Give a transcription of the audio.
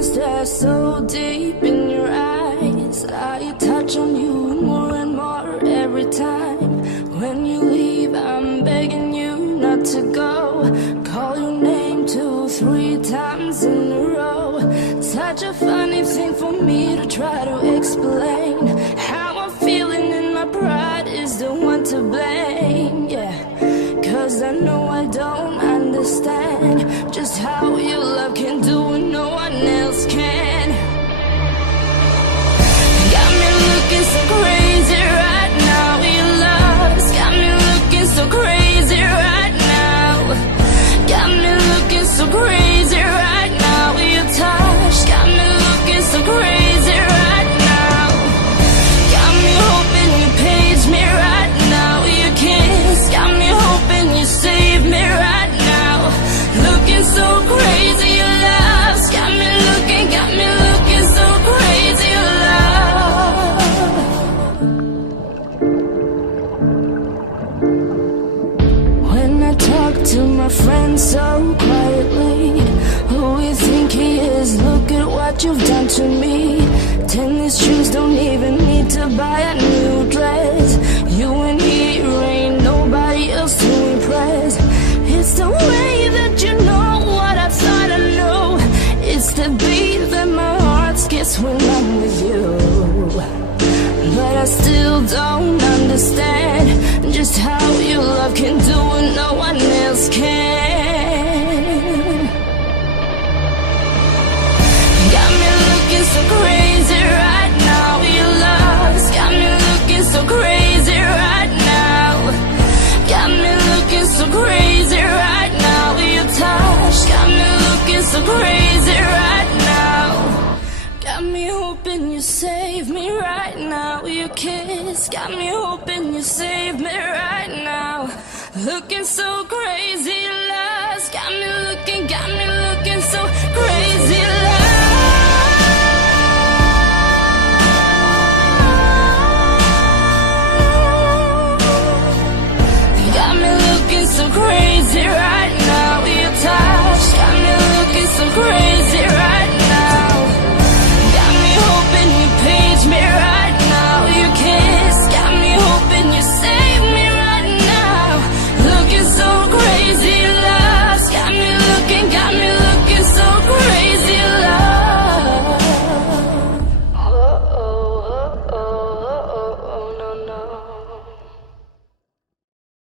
feelings that's so deep in your eyes. I touch on you more and more every time. When you leave, I'm begging you not to go. Call your name 2, 3 times in a row. Such a funny thing for me to try to explain. How I'm feeling and my pride is the one to blame, yeah. Cause I know I don't understand just how your love can do what no one else can. Got me looking so crazy right now. Your love's got me looking so crazy right now. Got me looking so crazy right now. Your touch got me looking so crazy right now. Got me hoping you page me right now. Your kiss got me hoping you save me right now. Looking so crazy, your love's got me looking so crazy, your love. When I talk to my friends so quietly, who you think he is? Look at what you've done to me. Tennis shoes, don't even need to buy a new dress. You and he ain't nobody else to impress. It's the way that you know what I thought I knew. It's the beat that my heart skips when I'm with you. But I still don't understand just how your love can do what no one else can. Got me looking so crazy right now. Your love's got me looking so crazy right now. Got me looking so crazy right now. Your touch got me looking so crazy right now. Got me hoping you save me right now. Your kiss got me hoping you save me right now. Looking so crazy, love's got me